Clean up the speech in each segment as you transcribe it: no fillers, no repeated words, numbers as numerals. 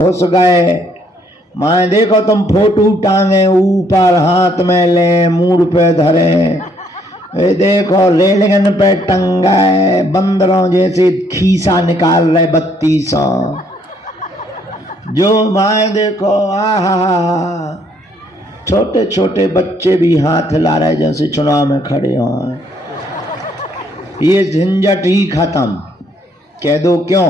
घुस गए। माए देखो तुम फोटो टांगे ऊपर, हाथ में ले, मूड पे धरे, ये देखो रेलगन पे टंगाए, बंदरों जैसे खीसा निकाल रहे 3200। जो माए देखो आहा, छोटे छोटे बच्चे भी हाथ ला रहे जैसे चुनाव में खड़े हों। ये झंझट ही खत्म। कह दो क्यों?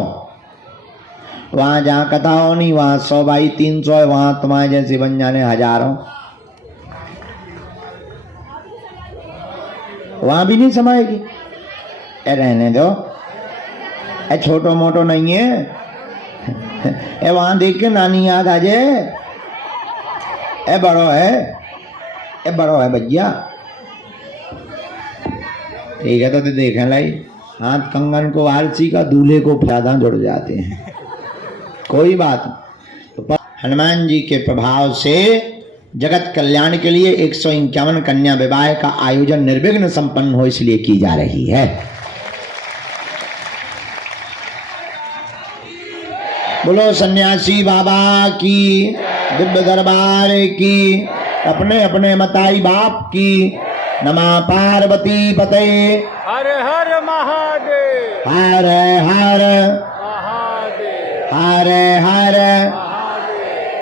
वहां जहां कथा होनी वहां 100 बाई 300 है, वहां तुम्हारे जैसे बन जाने हजारों। वहां भी नहीं समाएगी। रहने दो, छोटो मोटो नहीं है। वहां देख के नानी याद आ जाए। बड़ो है, बड़ो है भैया। ठीक है तो देखें लाई, हाथ कंगन को आलसी का, दूल्हे को ज्यादा जुड़ जाते हैं। कोई बात नहीं। तो हनुमान जी के प्रभाव से जगत कल्याण के लिए 151 कन्या विवाह का आयोजन निर्विघ्न संपन्न हो, इसलिए की जा रही है। बोलो सन्यासी बाबा की, दिव्य दरबार की, अपने अपने मताई बाप की। नमः पार्वती पते, हर हर महादेव, हर हर महादेव, हर हर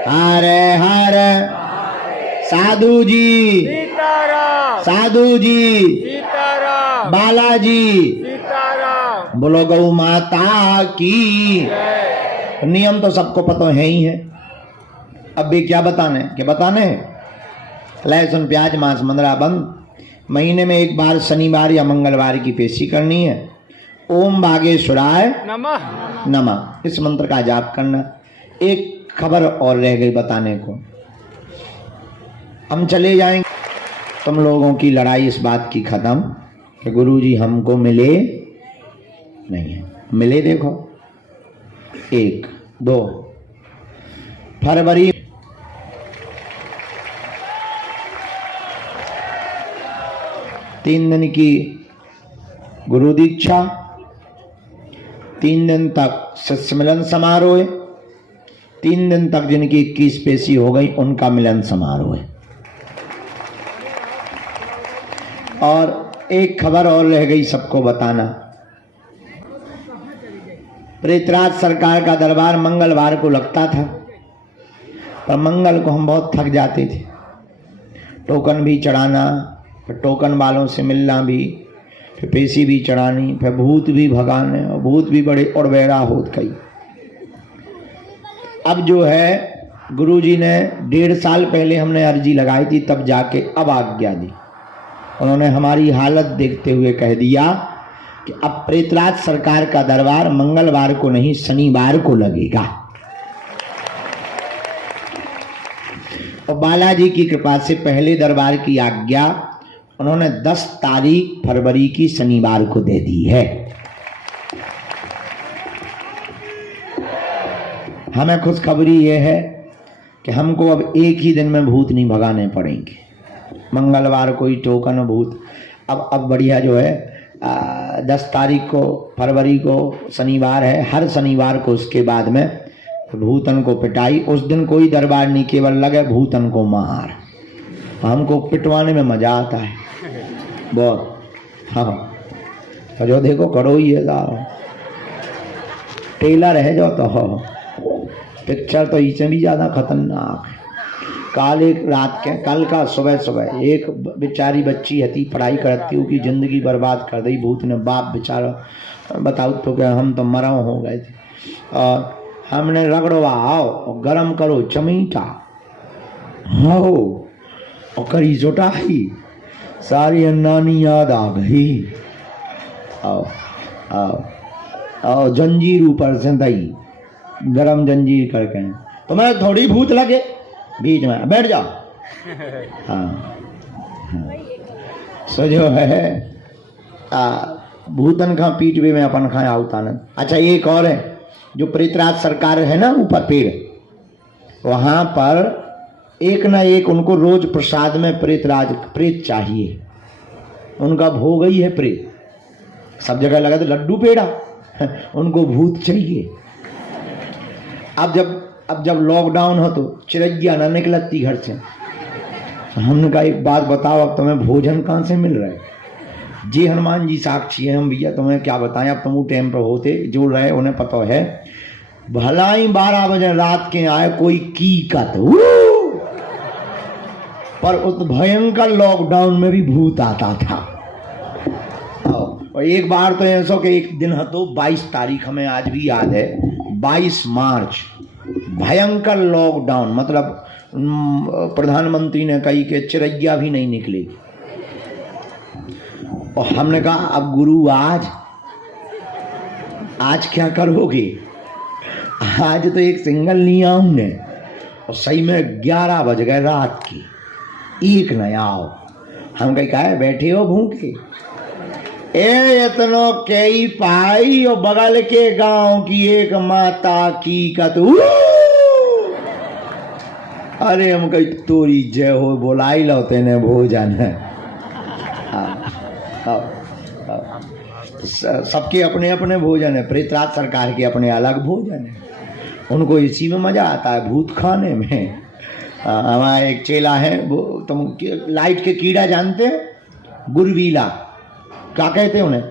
हर हर। साधु जी, सीताराम, साधु जी, सीताराम, बालाजी, सीताराम। बोलो गौ माता की। जय। नियम तो सबको पता है ही है, अब भी क्या बताने। लहसुन प्याज मांस मंदरा बंद। महीने में एक बार शनिवार या मंगलवार की पेशी करनी है। ओम बागेश्वराय नमः, नमः, इस मंत्र का जाप करना। एक खबर और रह गई बताने को, हम चले जाएंगे। तुम लोगों की लड़ाई इस बात की खत्म कि गुरुजी हमको मिले नहीं है। मिले देखो, 1 2 फरवरी 3 दिन की गुरु दीक्षा, 3 दिन तक शिष्य मिलन समारोह, 3 दिन तक जिनकी 21 पेशी हो गई उनका मिलन समारोह है। और एक खबर और रह गई सबको बताना। प्रेतराज सरकार का दरबार मंगलवार को लगता था, पर मंगल को हम बहुत थक जाते थे। टोकन भी चढ़ाना, फिर टोकन वालों से मिलना भी, फिर पेशी भी चढ़ानी, फिर भूत भी भगाने, और भूत भी बड़े और बेड़ा होत कई। अब जो है गुरुजी ने 1.5 साल पहले हमने अर्जी लगाई थी, तब जाके अब आज्ञा दी। उन्होंने हमारी हालत देखते हुए कह दिया कि अब प्रेतराज सरकार का दरबार मंगलवार को नहीं शनिवार को लगेगा। और बालाजी की कृपा से पहले दरबार की आज्ञा उन्होंने 10 तारीख फरवरी की शनिवार को दे दी है। हमें खुशखबरी यह है कि हमको अब एक ही दिन में भूत नहीं भगाने पड़ेंगे। मंगलवार को ही टोकन भूत, अब बढ़िया जो है 10 तारीख को फरवरी को शनिवार है, हर शनिवार को उसके बाद में भूतन को पिटाई। उस दिन कोई दरबार नहीं, केवल लगे भूतन को मार। हमको पिटवाने में मजा आता है बहुत। हाँ तो जो देखो करो ही है सारा टेलर है जो, तो पिक्चर तो इससे भी ज़्यादा खतरनाक है। कल का सुबह एक बेचारी बच्ची हती, पढ़ाई करती हूँ कि जिंदगी बर्बाद कर दी भूत ने। बाप बेचारा बताओ तो क्या, हम तो मरा हो गए थे। और हमने रगड़वाओ, गरम करो चमीटा, हो और करी जुटाई, सारी नानी याद आ गई। आओ आओ आओ, जंजीर ऊपर से दई, गरम जंजीर करके। तुम्हें थोड़ी भूत लगे, बीच में बैठ जाओ। हाँ सो जो है भूतन खा पीठ भी में अपन खाए आउतानंद। अच्छा एक और है, जो प्रेतराज सरकार है ना ऊपर पेड़, वहां पर एक ना एक उनको रोज प्रसाद में प्रेत चाहिए। उनका भोग ही है प्रेत। सब जगह लगा तो लड्डू पेड़ा, उनको भूत चाहिए। अब जब अब जब लॉकडाउन हो तो चिरैया ना निकलती घर से। हमने कहा एक बात बताओ, अब तुम्हें भोजन कहाँ से मिल रहा है? जी हनुमान जी साक्षी है, हम भैया तुम्हें क्या बताएं, अब तुम वो टाइम पर होते जो रहे उन्हें पता है। भलाई 12 बजे रात के आए कोई कीकत, पर उस भयंकर लॉकडाउन में भी भूत आता था। और एक बार तो ऐसा कि एक दिन है तो 22 तारीख हमें आज भी याद है, 22 मार्च, भयंकर लॉकडाउन, मतलब प्रधानमंत्री ने कही कि चिरैया भी नहीं निकलेगी। और हमने कहा अब गुरु आज क्या करोगे? आज तो एक सिंगल लिया हमने, और सही में 11 बज गए रात की, एक न आओ। हम कहा है बैठे हो भूखे? ए इतनो कई पाई और बगल के गांव की एक माता की कतू। अरे हम कही तोरी जय हो, बोलाई लो तेने भोजन है। सबके अपने अपने भोजन है, प्रेतराज सरकार के अपने अलग भोजन है, उनको इसी में मजा आता है, भूत खाने में। हमारा एक चेला है, वो तुम लाइट के कीड़ा जानते हो? गुरवीला, क्या कहते हैं उन्हें?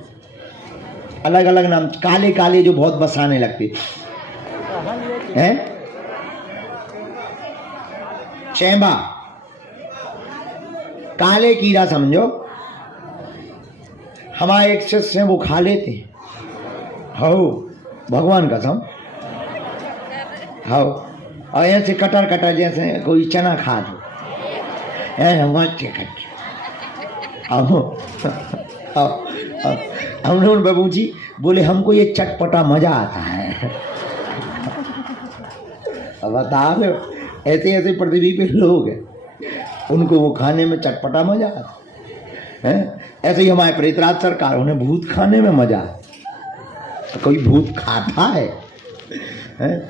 अलग अलग नाम, काले काले जो बहुत बसाने लगते हैं, चैंबा, काले कीड़ा समझो। हमारे एक शिष्य हैं, वो खा लेते हो भगवान कसम, हो और ऐसे कटर कटर जैसे कोई चना खा दो, हमने उन पर पूछी, बोले हमको ये चटपटा मजा आता है। अब बता दो, ऐसे ऐसे पृथ्वी पे लोग हैं, उनको वो खाने में चटपटा मजा आता है। ऐसे ही हमारे प्रेतराज सरकार, उन्हें भूत खाने में मजा है। तो कोई भूत खाता है?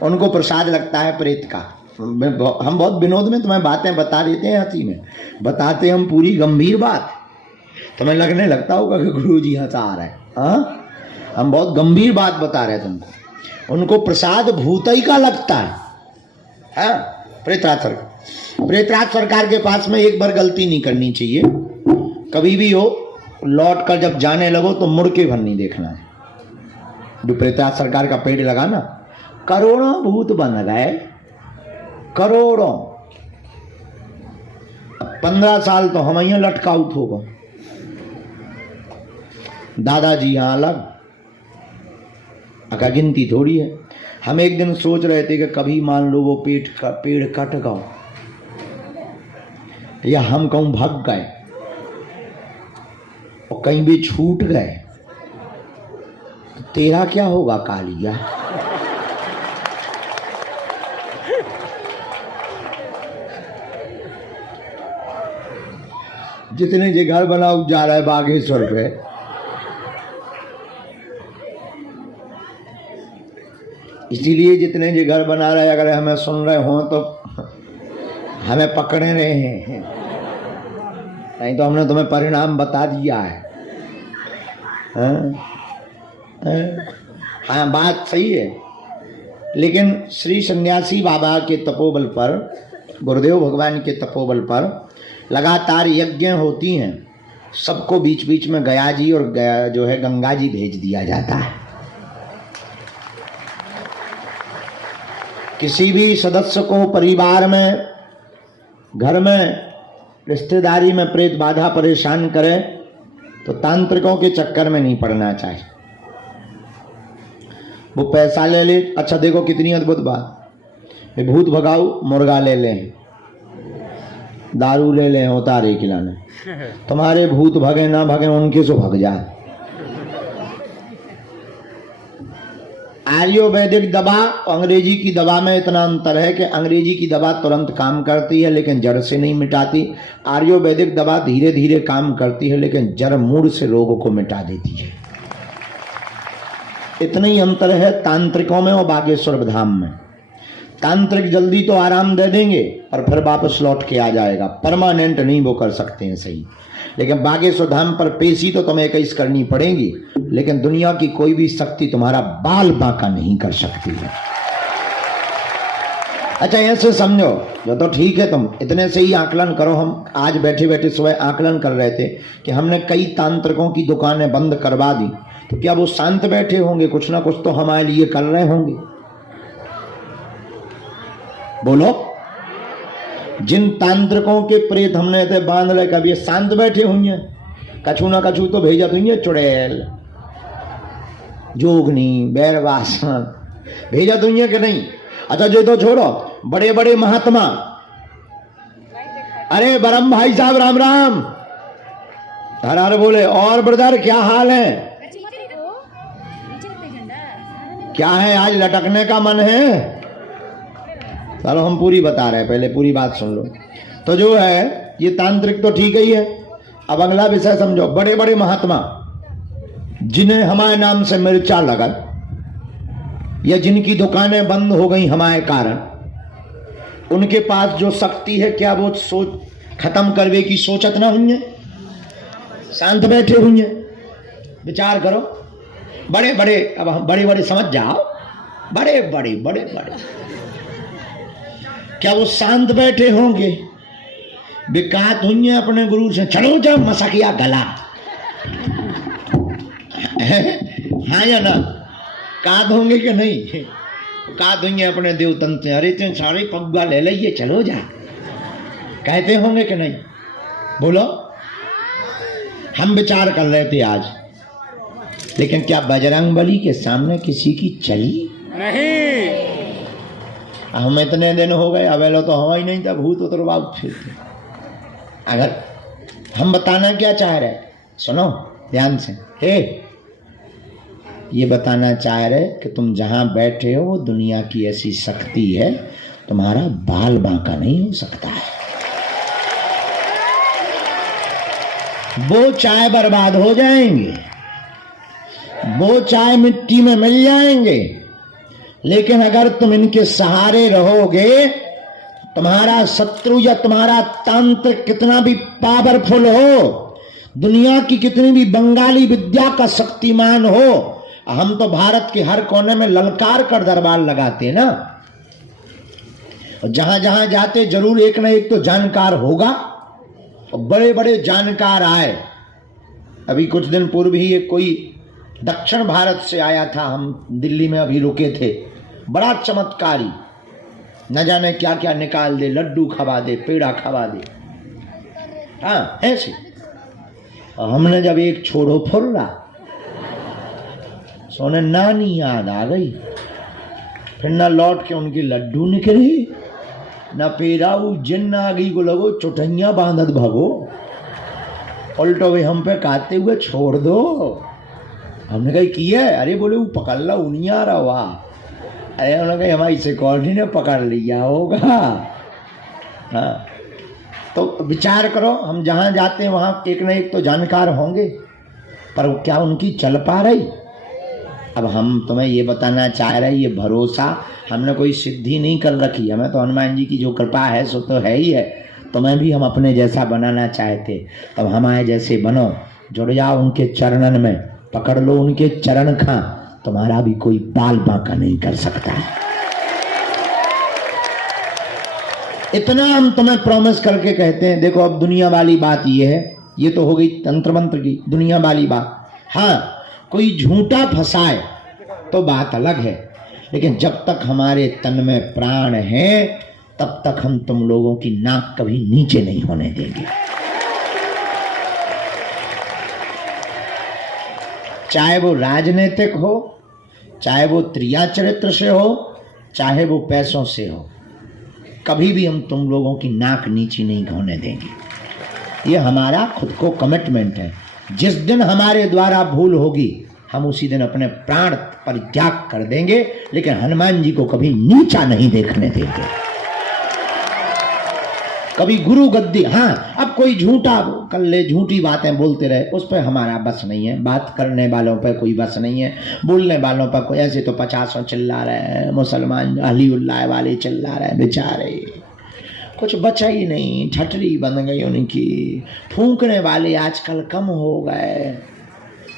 उनको प्रसाद लगता है प्रेत का। हम बहुत विनोद में तुम्हें बातें बता देते हैं, हंसी में बताते हम पूरी गंभीर बात, तुम्हें लगने लगता होगा कि गुरु जी हंसा आ रहा है। हाँ, हम बहुत गंभीर बात बता रहे हैं तुमको। उनको प्रसाद भूतई का लगता है। प्रेतराज सरकार के पास में एक बार गलती नहीं करनी चाहिए, कभी भी हो लौट कर जब जाने लगो तो मुड़ के भर नहीं देखना है। जो प्रेतराज सरकार का पेड़ लगाना, करोड़ों भूत बन गए, करोड़ों। 15 साल तो हम यहाँ लटकाउट होगा, दादाजी यहाँ अलग, अका गिनती थोड़ी है। हम एक दिन सोच रहे थे कि कभी मान लो वो पेड़ कट गया या हम कहूं भाग गए और कहीं भी छूट गए, तो तेरा क्या होगा कालिया? जितने जे घर बनाओ जा रहा है बागेश्वर पे, इसीलिए जितने जे घर बना रहे, अगर हमें सुन रहे हो तो हमें पकड़े रहे हैं, नहीं तो हमने तुम्हें परिणाम बता दिया है। हाँ, बात सही है। लेकिन श्री सन्यासी बाबा के तपोबल पर, गुरुदेव भगवान के तपोबल पर लगातार यज्ञ होती हैं। सबको बीच बीच में गया जी और जो है गंगा जी भेज दिया जाता है। किसी भी सदस्य को परिवार में, घर में, रिश्तेदारी में प्रेत बाधा परेशान करे तो तांत्रिकों के चक्कर में नहीं पड़ना चाहिए। वो पैसा ले ले, अच्छा देखो कितनी अद्भुत बात, भूत भगाओ, मुर्गा ले लें, दारू ले लें, उतारे खिलाने, तुम्हारे भूत भगे ना भगे उनके से भग जाए। आयुर्वेदिक दवा अंग्रेजी की दवा में इतना अंतर है कि अंग्रेजी की दवा तुरंत काम करती है लेकिन जड़ से नहीं मिटाती। आयुर्वेदिक दवा धीरे धीरे काम करती है लेकिन जड़ मूड से रोगों को मिटा देती है। इतना ही अंतर है तांत्रिकों में और बागेश्वर धाम में। तांत्रिक जल्दी तो आराम दे देंगे और फिर वापस लौट के आ जाएगा, परमानेंट नहीं वो कर सकते हैं सही। लेकिन बागेश्वर धाम पर पेशी तो तुम्हें 21 करनी पड़ेगी, लेकिन दुनिया की कोई भी शक्ति तुम्हारा बाल बांका नहीं कर सकती है। अच्छा ऐसे समझो, जो तो ठीक है, तुम इतने से ही आकलन करो। हम आज बैठे बैठे सुबह आकलन कर रहे थे कि हमने कई तांत्रिकों की दुकानें बंद करवा दी, तो क्या वो शांत बैठे होंगे? कुछ ना कुछ तो हमारे लिए कर रहे होंगे। बोलो, जिन तांत्रिकों के प्रेत हमने थे बांध ले, कभी शांत बैठे हुए? कछु ना कछु तो भेजा हुई है, चुड़ैल, जोगनी, बैरवास भेजा हुई है कि नहीं? अच्छा जो तो छोड़ो, बड़े बड़े महात्मा, अरे बरम भाई साहब राम राम, हर हर बोले। और ब्रदर क्या हाल है? क्या है आज लटकने का मन है? चलो हम पूरी बता रहे हैं, पहले पूरी बात सुन लो। तो जो है ये तांत्रिक तो ठीक ही है। अब अगला विषय समझो। बड़े बड़े महात्मा जिन्हें हमारे नाम से मिर्चा लगा, या जिनकी दुकानें बंद हो गई हमारे कारण, उनके पास जो शक्ति है, क्या वो सोच खत्म करवे की सोचत ना हुई है? शांत बैठे हुए हैं? विचार करो। बड़े बड़े, अब हम बड़े बड़े समझ जाओ, बड़े बड़े बड़े बड़े, क्या वो शांत बैठे होंगे? बिकात हुई है अपने गुरु से, चलो जब मसकिया गला हाँ या ना? काद होंगे कि नहीं? काद होंगे अपने देवतन से, अरे तुम सारे पग्गा ले लीजिए, चलो जा, कहते होंगे कि नहीं? बोलो। हम विचार कर रहे थे आज, लेकिन क्या बजरंगबली के सामने किसी की चली? नहीं। हम इतने दिन हो गए, अवेलो तो हवा ही नहीं था, भूत उतरवा फिरते। अगर हम बताना क्या चाह रहे, सुनो ध्यान से। हे, ये बताना चाह रहे कि तुम जहां बैठे हो वो दुनिया की ऐसी शक्ति है, तुम्हारा बाल बांका नहीं हो सकता है। वो चाहे बर्बाद हो जाएंगे, वो चाहे मिट्टी में मिल जाएंगे, लेकिन अगर तुम इनके सहारे रहोगे, तुम्हारा शत्रु या तुम्हारा तांत्रिक कितना भी पावरफुल हो, दुनिया की कितनी भी बंगाली विद्या का शक्तिमान हो, हम तो भारत के हर कोने में ललकार कर दरबार लगाते ना, और जहां जहां जाते जरूर एक ना एक तो जानकार होगा, और बड़े बड़े जानकार आए। अभी कुछ दिन पूर्व ही एक कोई दक्षिण भारत से आया था, हम दिल्ली में अभी रुके थे, बड़ा चमत्कारी, न जाने क्या क्या निकाल दे, लड्डू खवा दे, पेड़ा खवा दे, हाँ ऐसे। और हमने जब एक छोड़ो फुर्रा, सोने नानी याद आ गई, फिर न लौट के उनकी लड्डू निकले, न पेड़ा, उज्जैन आ गई को लगो चुटैया बांधत भगो, उल्टो भी हम पे काटते हुए छोड़ दो। हमने कहा की है? अरे बोले वो पकड़ ला, उन्हीं आ रहा हुआ। अरे उन्होंने कहा हमारी सिक्योरिटी ने पकड़ लिया होगा। हाँ, तो विचार करो, हम जहाँ जाते हैं वहाँ एक न एक तो जानकार होंगे, पर क्या उनकी चल पा रही? अब हम तुम्हें ये बताना चाह रहे, ये भरोसा हमने कोई सिद्धि नहीं कर रखी, हमें तो हनुमान जी की जो कृपा है सो तो है ही है। तुम्हें भी हम अपने जैसा बनाना चाहते, तब हमारे जैसे बनो, जुड़ जाओ उनके चरणन में, पकड़ लो उनके चरण खा, तुम्हारा भी कोई बाल बांका नहीं कर सकता है। इतना हम तुम्हें प्रॉमिस करके कहते हैं। देखो अब दुनिया वाली बात ये है, ये तो हो गई तंत्र मंत्र की दुनिया वाली बात। हाँ, कोई झूठा फंसाए तो बात अलग है, लेकिन जब तक हमारे तन में प्राण है तब तक हम तुम लोगों की नाक कभी नीचे नहीं होने देंगे। चाहे वो राजनीतिक हो, चाहे वो त्रिया चरित्र से हो, चाहे वो पैसों से हो, कभी भी हम तुम लोगों की नाक नीची नहीं होने देंगे। ये हमारा खुद को कमिटमेंट है। जिस दिन हमारे द्वारा भूल होगी, हम उसी दिन अपने प्राण परित्याग कर देंगे, लेकिन हनुमान जी को कभी नीचा नहीं देखने देंगे, कभी गुरु गद्दी। हाँ, अब कोई झूठा कर ले, झूठी बातें बोलते रहे, उस पर हमारा बस नहीं है। बात करने वालों पर कोई बस नहीं है, बोलने वालों पर कोई। ऐसे तो 50 चिल्ला रहे हैं, मुसलमान अलीउल्लाह वाले चिल्ला रहे हैं, बेचारे कुछ बचा ही नहीं, ठटरी बन गई उनकी। फूंकने वाले आजकल कम हो गए,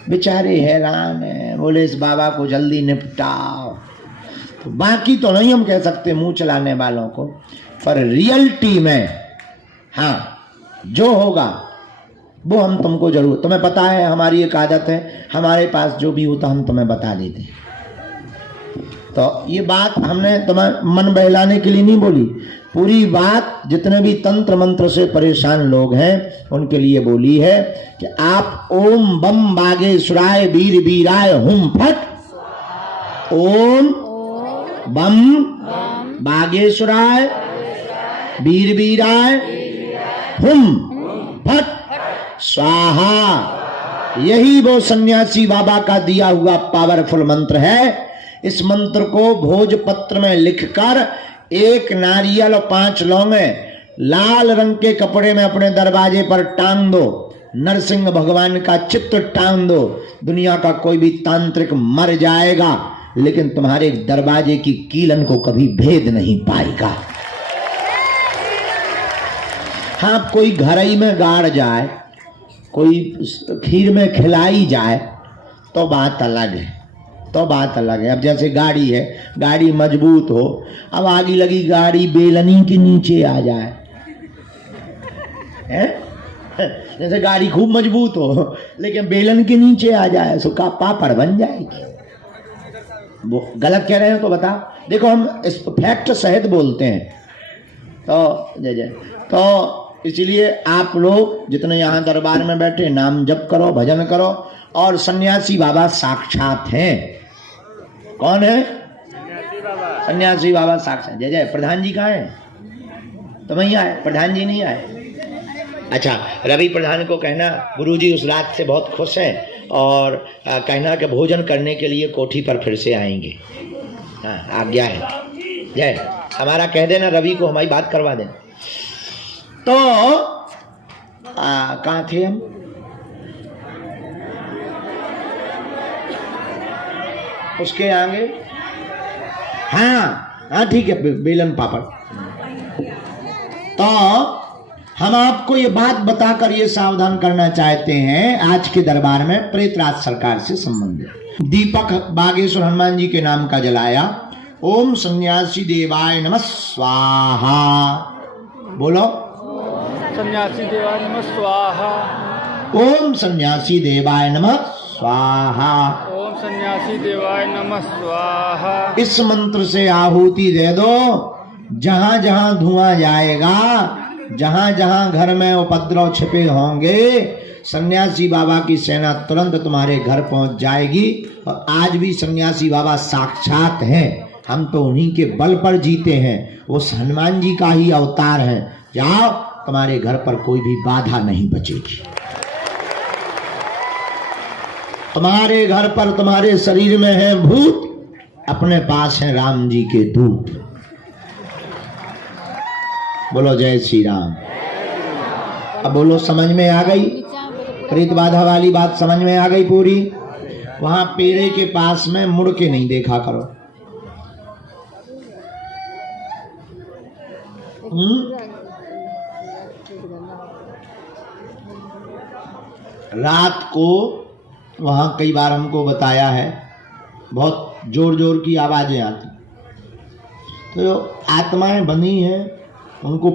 बेचारे हैरान हैं, बोले इस बाबा को जल्दी निपटाओ। तो बाकी तो नहीं हम कह सकते मुंह चलाने वालों को, पर रियलिटी में हाँ जो होगा वो हम तुमको जरूर, तुम्हें पता है हमारी एक आदत है, हमारे पास जो भी होता हम तुम्हें बता देते हैं। तो ये बात हमने तुम्हें मन बहलाने के लिए नहीं बोली, पूरी बात जितने भी तंत्र मंत्र से परेशान लोग हैं उनके लिए बोली है कि आप ओम बम बागेश्वराय वीर वीराय हुम फट, ओम बम बागेश्वराय वीर वीराय हुम फट स्वाहा। यही वो सन्यासी बाबा का दिया हुआ पावरफुल मंत्र है। इस मंत्र को भोजपत्र में लिखकर एक नारियल और 5 लौंगे लाल रंग के कपड़े में अपने दरवाजे पर टांग दो, नरसिंह भगवान का चित्र टांग दो। दुनिया का कोई भी तांत्रिक मर जाएगा लेकिन तुम्हारे दरवाजे की कीलन को कभी भेद नहीं पाएगा। हाँ, कोई घर ही में गाड़ जाए, कोई खीर में खिलाई जाए तो बात अलग है, तो बात अलग है। अब जैसे गाड़ी है, गाड़ी मजबूत हो, अब आगे लगी गाड़ी बेलनी के नीचे आ जाए, है? जैसे गाड़ी खूब मजबूत हो लेकिन बेलन के नीचे आ जाए, सुखा पापड़ बन जाएगी। वो गलत कह रहे हो तो बताओ। देखो हम इस फैक्ट सहित बोलते हैं, तो जय जय। तो इसलिए आप लोग जितने यहाँ दरबार में बैठे नाम जप करो, भजन करो। और सन्यासी बाबा साक्षात हैं। कौन है? सन्यासी बाबा साक्षात। जय जय। प्रधान जी कहाँ है? तो वहीं आए, प्रधान जी नहीं आए। अच्छा, रवि प्रधान को कहना गुरुजी उस रात से बहुत खुश हैं और कहना कि भोजन करने के लिए कोठी पर फिर से आएंगे। हाँ, आज्ञा है। जय। हमारा कह देना रवि को, हमारी बात करवा देना। तो कहाँ थे हम? उसके आगे हाँ ठीक है, बेलन पापड़। तो हम आपको ये बात बताकर ये सावधान करना चाहते हैं, आज के दरबार में प्रेतराज सरकार से संबंधित दीपक बागेश्वर हनुमान जी के नाम का जलाया। ओम सन्यासी देवाय नमः स्वाहा। बोलो, सन्यासी देवाय नमः स्वाहा। ओम सन्यासी देवाय नमः स्वाहा। ओम सन्यासी देवाय नमः स्वाहा। इस मंत्र से आहुति दे दो। जहां जहां धुआं जाएगा, जहां जहां घर में उपद्रव छिपे होंगे, सन्यासी बाबा की सेना तुरंत तुम्हारे घर पहुंच जाएगी। और आज भी सन्यासी बाबा साक्षात हैं, हम तो उन्हीं के बल पर जीते हैं, वो हनुमान जी का ही अवतार है। जाओ, तुम्हारे घर पर कोई भी बाधा नहीं बचेगी। तुम्हारे घर पर, तुम्हारे शरीर में है भूत, अपने पास है राम जी के दूत। बोलो जय श्री राम। अब बोलो, समझ में आ गई? प्रेत बाधा वाली बात समझ में आ गई पूरी? वहां पेड़े के पास में मुड़ के नहीं देखा करो। रात को वहां कई बार हमको बताया है, बहुत जोर जोर की आवाजें आती। तो जो आत्माएं बनी हैं उनको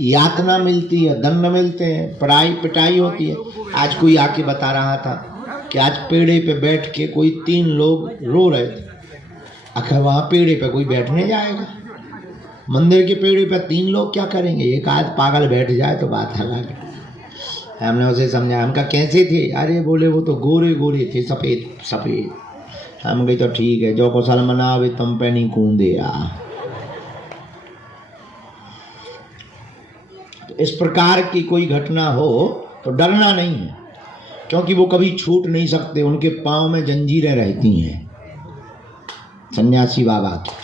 यातना मिलती है, दंड मिलते हैं, पढ़ाई पिटाई होती है। आज कोई आके बता रहा था कि आज पेड़े पे बैठ के कोई 3 लोग रो रहे थे। आखिर वहाँ पेड़े पे कोई बैठने जाएगा? मंदिर के पेड़े पे 3 लोग क्या करेंगे? एक आध पागल बैठ जाए तो बात अलग है। हमने उसे समझाया, हम कहा कैसे थे? अरे बोले वो तो गोरे गोरे थे, सफ़ेद सफ़ेद। हम गई तो ठीक है, जो कुशल मनावे तुम पे नहीं कूदे। तो इस प्रकार की कोई घटना हो तो डरना नहीं है, क्योंकि वो कभी छूट नहीं सकते, उनके पांव में जंजीरें रहती हैं सन्यासी बाबा की।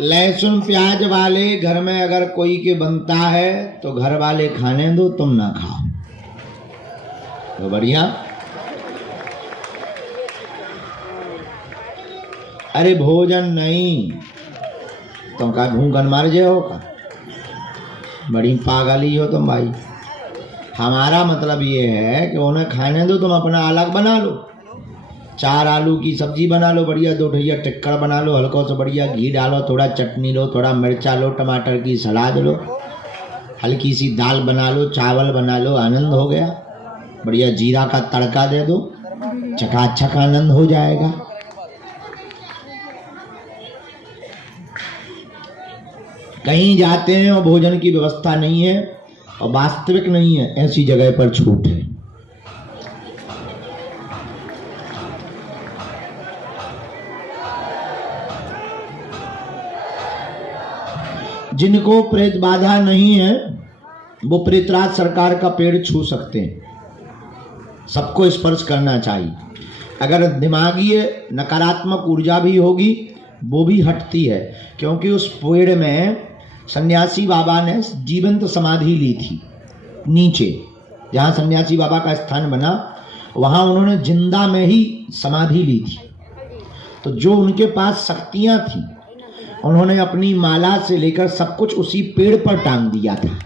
लहसुन प्याज वाले घर में अगर कोई के बनता है तो घर वाले खाने दो, तुम ना खाओ, तो बढ़िया। अरे भोजन नहीं, तुम का भूखन मर जाओ का? बड़ी पागली हो तुम भाई। हमारा मतलब ये है कि उन्हें खाने दो, तुम अपना अलग बना लो। 4 आलू की सब्जी बना लो बढ़िया, 2 ढैया टिक्कड़ बना लो, हल्का सा बढ़िया घी डालो, थोड़ा चटनी लो, थोड़ा मिर्चा लो, टमाटर की सलाद लो, हल्की सी दाल बना लो, चावल बना लो, आनंद हो गया। बढ़िया जीरा का तड़का दे दो, चकाचक आनंद हो जाएगा। कहीं जाते हैं और भोजन की व्यवस्था नहीं है और वास्तविक नहीं है, ऐसी जगह पर छूट है। जिनको प्रेत बाधा नहीं है वो प्रेतराज सरकार का पेड़ छू सकते हैं। सबको स्पर्श करना चाहिए। अगर दिमागी नकारात्मक ऊर्जा भी होगी वो भी हटती है, क्योंकि उस पेड़ में सन्यासी बाबा ने जीवंत समाधि ली थी। नीचे जहाँ सन्यासी बाबा का स्थान बना वहाँ उन्होंने जिंदा में ही समाधि ली थी। तो जो उनके पास शक्तियाँ थी उन्होंने अपनी माला से लेकर सब कुछ उसी पेड़ पर टांग दिया था।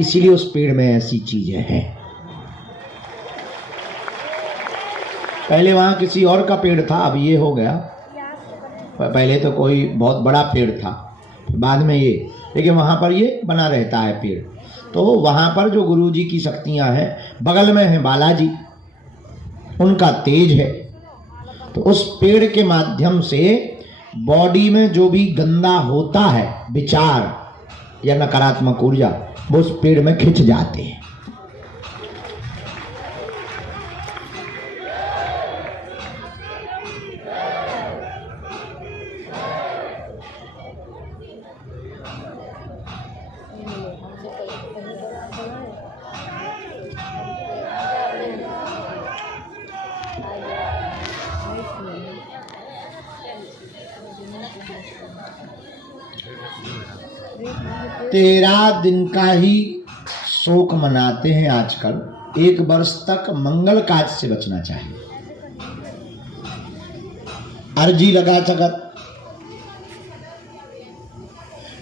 इसीलिए उस पेड़ में ऐसी चीजें हैं। पहले वहाँ किसी और का पेड़ था, अब ये हो गया। पहले तो कोई बहुत बड़ा पेड़ था, बाद में ये, लेकिन वहाँ पर ये बना रहता है पेड़। तो वहाँ पर जो गुरुजी की शक्तियाँ हैं, बगल में है बालाजी, उनका तेज है। तो उस पेड़ के माध्यम से बॉडी में जो भी गंदा होता है विचार या नकारात्मक ऊर्जा, वो उस पेड़ में खिंच जाते हैं। तेरह दिन का ही शोक मनाते हैं आजकल। 1 वर्ष तक मंगल काज से बचना चाहिए। अर्जी लगा सकत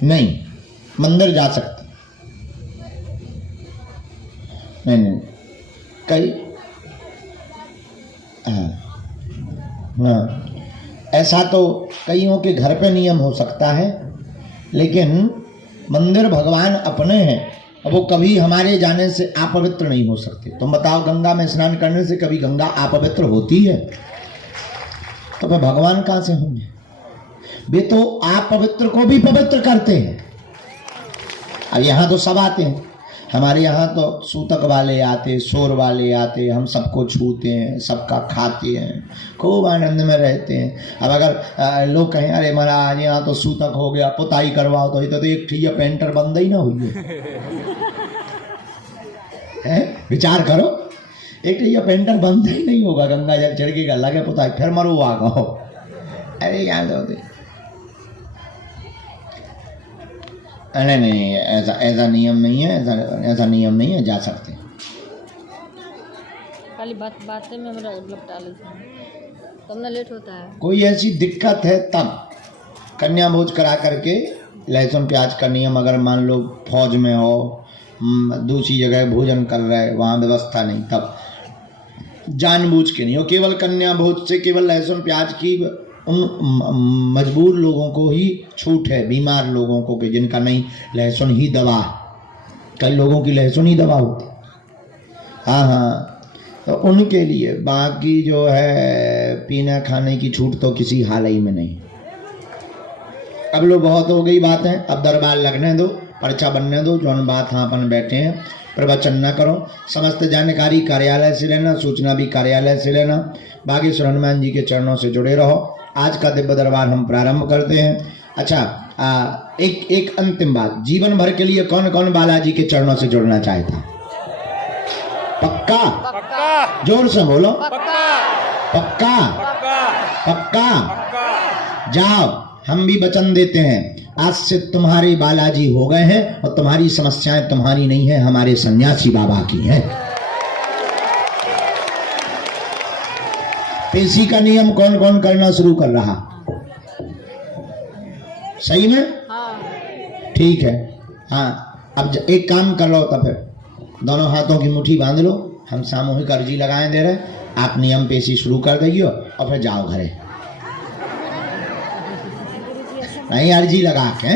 नहीं, मंदिर जा सकते नहीं कई हाँ, ऐसा तो कईयों के घर पे नियम हो सकता है, लेकिन मंदिर भगवान अपने हैं और वो कभी हमारे जाने से अपवित्र नहीं हो सकते। तुम बताओ, गंगा में स्नान करने से कभी गंगा अपवित्र होती है? तो फिर भगवान कहां से होंगे? वे तो अपवित्र को भी पवित्र करते हैं। अब यहाँ तो सब आते हैं, हमारे यहाँ तो सूतक वाले आते, शोर वाले आते, हम सबको छूते हैं, सबका खाते हैं, खूब आनंद में रहते हैं। अब अगर लोग कहें अरे महाराज यहाँ तो सूतक हो गया, पुताई करवाओ, तो एक ठिया पेंटर बंद ही ना हुई है। विचार करो, एक ठिया पेंटर बंद ही नहीं होगा। गंगा जल छिड़केगा, लगे पुताई, फिर मरो आ गो। अरे याद होते नहीं, ऐसा नियम नहीं है, ऐसा नियम नहीं है, जा सकते। खाली बातें में हमरा लपटा लेते हैं, तब ना लेट होता है। कोई ऐसी दिक्कत है तब कन्या भोज करा करके लहसुन प्याज का नियम, अगर मान लो फौज में हो, दूसरी जगह भोजन कर रहे, वहाँ व्यवस्था नहीं, तब जानबूझ के नहीं हो। केवल कन्या भोज से केवल लहसुन प्याज की उन मजबूर लोगों को ही छूट है, बीमार लोगों को, कि जिनका नहीं लहसुन ही दवा। कई लोगों की लहसुन ही दवा होती। हाँ, तो उनके लिए। बाकी जो है पीना खाने की छूट तो किसी हाल ही में नहीं। अब लो बहुत हो गई बातें, अब दरबार लगने दो, पर्चा बनने दो। जौन बात हाँ अपन बैठे हैं प्रवचन न करो। समस्त जानकारी कार्यालय से लेना, सूचना भी कार्यालय से लेना। बागेश्वर हनुमान जी के चरणों से जुड़े रहो। आज का दिव्य दरबार हम प्रारंभ करते हैं। अच्छा, एक अंतिम बात, जीवन भर के लिए कौन कौन बालाजी के चरणों से जुड़ना चाहता? पक्का? पक्का। जोर से बोलो। पक्का। पक्का? पक्का। पक्का? जाओ, हम भी वचन देते हैं, आज से तुम्हारे बालाजी हो गए हैं और तुम्हारी समस्याएं तुम्हारी नहीं है, हमारे सन्यासी बाबा की हैं। पेशी का नियम कौन कौन करना शुरू कर रहा? सही में? हाँ। ठीक है। हाँ, अब एक काम कर लो तो फिर दोनों हाथों की मुट्ठी बांध लो, हम सामूहिक अर्जी लगाए दे रहे, आप नियम पेशी शुरू कर दइयो और फिर जाओ घरे। नहीं अर्जी लगा के,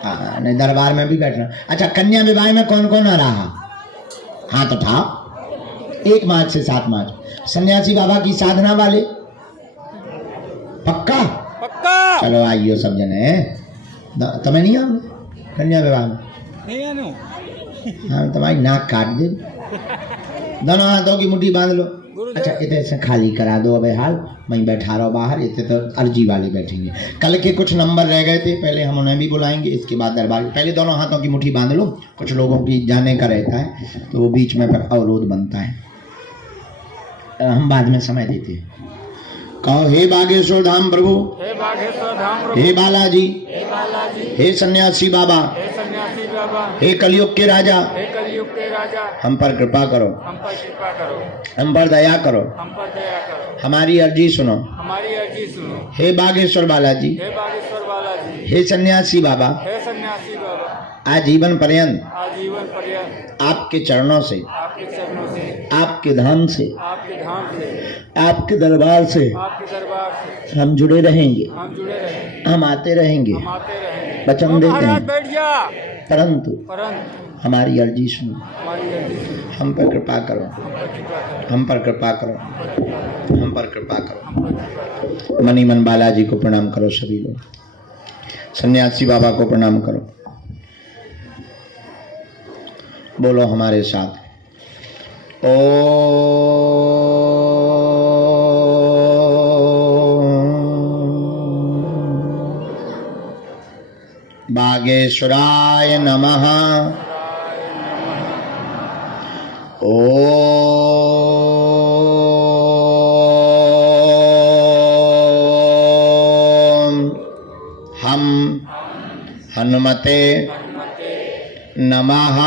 हाँ नहीं दरबार में भी बैठना। अच्छा कन्या विवाह में कौन कौन आ रहा? हाथ उठाओ। 1 मार्च से 7 मार्च सन्यासी बाबा की साधना वाले, पक्का? पक्का। चलो आइयो सब जने। तुम्हें नहीं आओ कन्या विवाह में? नहीं आनो। हाँ तुम्हारी नाक काट दे। दोनों हाथों की मुट्ठी बांध लो। अच्छा इतने से खाली करा दो अबे हाल, वहीं बैठा रहो बाहर, इतने तो अर्जी वाले बैठेंगे। कल के कुछ नंबर रह गए थे, पहले हम उन्हें भी बुलाएंगे, इसके बाद दरबार। पहले दोनों हाथों की मुट्ठी बांध लो, कुछ लोगों की जाने का रहता है तो वो बीच में अवरोध बनता है, हम बाद में समय देते हैं। कहो हे बागेश्वर धाम प्रभु, हे बागेश्वर धाम प्रभु, हे बालाजी, हे बालाजी, हे सन्यासी बाबा, हे सन्यासी बाबा, हे कलयुग के राजा, हे कलयुग के राजा, हम पर कृपा करो, हम पर कृपा करो, हम पर दया करो, हम पर दया करो, हमारी अर्जी सुनो, हमारी अर्जी सुनो। हे बागेश्वर बालाजी, हे बागेश्वर बालाजी, हे सन्यासी बाबा, हे सन्यासी बाबा, आजीवन पर्यंत आजीवन पर्यंत आपके चरणों से, आपके चरणों से, आपके धाम से, आपके धाम से, आपके दरबार से आपके दरबार से हम जुड़े रहेंगे, हम जुड़े रहेंगे, हम आते रहेंगे, हम आते रहेंगे। वचन देते महाराज हैं, बैठ जा। परंतु परंतु हमारी अर्जी सुनो, हमारी अर्जी सुनो, हम पर कृपा करो, हम पर कृपा करो, हम पर कृपा करो, हम पर कृपा करो, हम पर कृपा करो। हम पर कृपा करो। मनी मन बालाजी को प्रणाम करो सभी लोग, सन्यासी बाबा को प्रणाम करो। बोलो हमारे साथ, बागेश्वराय नमः। ओम हम हनुमते नमः।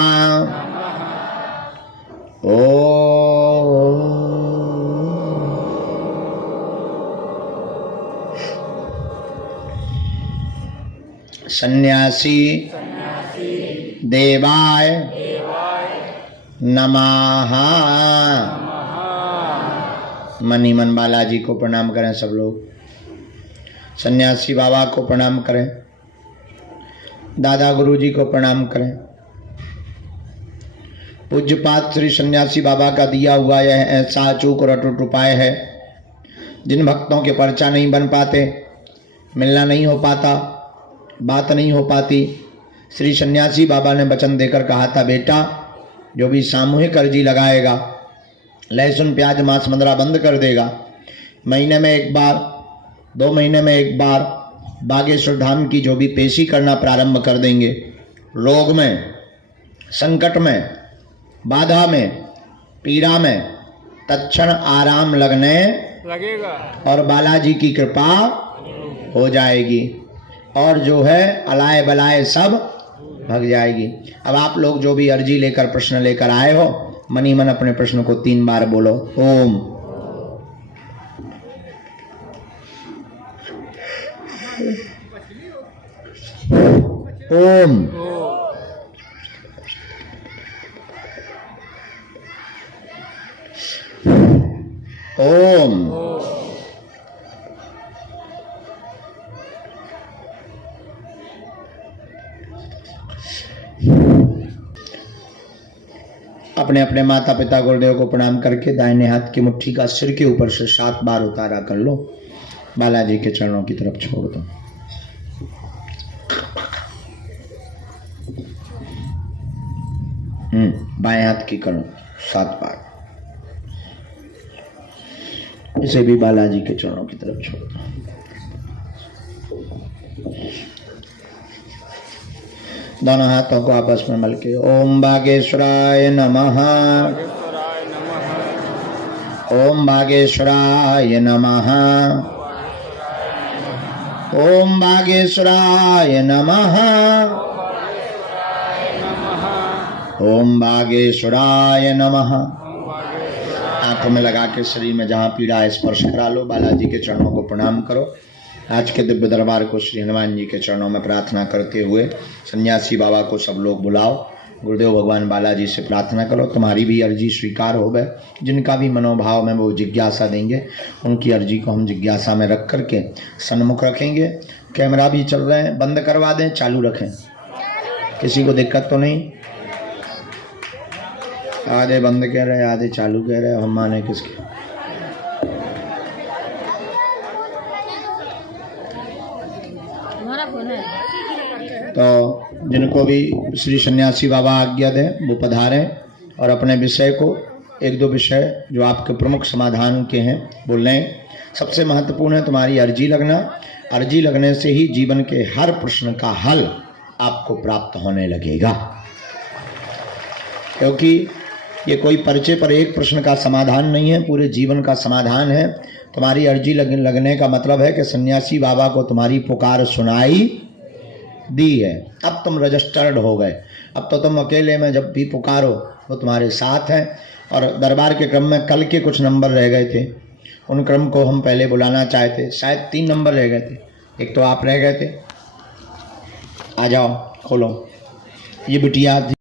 सन्यासी देवाय नमः। मनी मन बालाजी को प्रणाम करें सब लोग, सन्यासी बाबा को प्रणाम करें, दादा गुरुजी को प्रणाम करें। पूज्यपात श्री सन्यासी बाबा का दिया हुआ यह ऐसा अचूक और अटूट उपाय है, जिन भक्तों के पर्चा नहीं बन पाते, मिलना नहीं हो पाता, बात नहीं हो पाती, श्री सन्यासी बाबा ने वचन देकर कहा था, बेटा जो भी सामूहिक अर्जी लगाएगा, लहसुन प्याज मांस मंदरा बंद कर देगा, महीने में 1 बार 2 महीने में 1 बार बागेश्वर धाम की जो भी पेशी करना प्रारंभ कर देंगे, रोग में, संकट में, बाधा में, पीड़ा में तत्क्षण आराम लगने लगेगा और बालाजी की कृपा हो जाएगी, और जो है अलाए बलाए सब भग जाएगी। अब आप लोग जो भी अर्जी लेकर प्रश्न लेकर आए हो, मनी मन अपने प्रश्न को 3 बार बोलो। ओम, ओम, ओम, अपने अपने माता पिता गुरुदेव को प्रणाम करके दाहिने हाथ की मुट्ठी का सिर के ऊपर से 7 बार उतारा कर लो, बालाजी के चरणों की तरफ छोड़ दो। बाएं हाथ की करो 7 बार, इसे भी बालाजी के चरणों की तरफ छोड़ दो। दोनों हाथों को आपस में मल के ओम बागेश्वराय नमः, ओम बागेश्वराय नमः, ओम बागेश्वराय नमः, ओम बागेश्वराय नमः। आंखों में लगा के शरीर में जहाँ पीड़ा है स्पर्श करा लो, बालाजी के चरणों को प्रणाम करो। आज के दिव्य दरबार को श्री हनुमान जी के चरणों में प्रार्थना करते हुए सन्यासी बाबा को सब लोग बुलाओ, गुरुदेव भगवान बालाजी से प्रार्थना करो तुम्हारी भी अर्जी स्वीकार हो गए। जिनका भी मनोभाव में वो जिज्ञासा देंगे उनकी अर्जी को हम जिज्ञासा में रख करके सन्मुख रखेंगे। कैमरा भी चल रहे हैं, बंद करवा दें चालू रखें, किसी को दिक्कत तो नहीं? आधे बंद कह रहे आधे चालू कह रहे, हम माने किसके? हमारा फोन है। तो जिनको भी श्री सन्यासी बाबा आज्ञा दें वो पधारें और अपने विषय को एक दो विषय जो आपके प्रमुख समाधान के हैं वो लें। सबसे महत्वपूर्ण है तुम्हारी अर्जी लगना। अर्जी लगने से ही जीवन के हर प्रश्न का हल आपको प्राप्त होने लगेगा, क्योंकि ये कोई पर्चे पर एक प्रश्न का समाधान नहीं है, पूरे जीवन का समाधान है। तुम्हारी अर्जी लगने का मतलब है कि सन्यासी बाबा को तुम्हारी पुकार सुनाई दी है, अब तुम रजिस्टर्ड हो गए। अब तो तुम अकेले में जब भी पुकारो वो तुम्हारे साथ हैं। और दरबार के क्रम में कल के कुछ नंबर रह गए थे, उन क्रम को हम पहले बुलाना चाहते। शायद 3 नंबर रह गए थे, एक तो आप रह गए थे। आ जाओ, खोलो। ये बिटिया थी,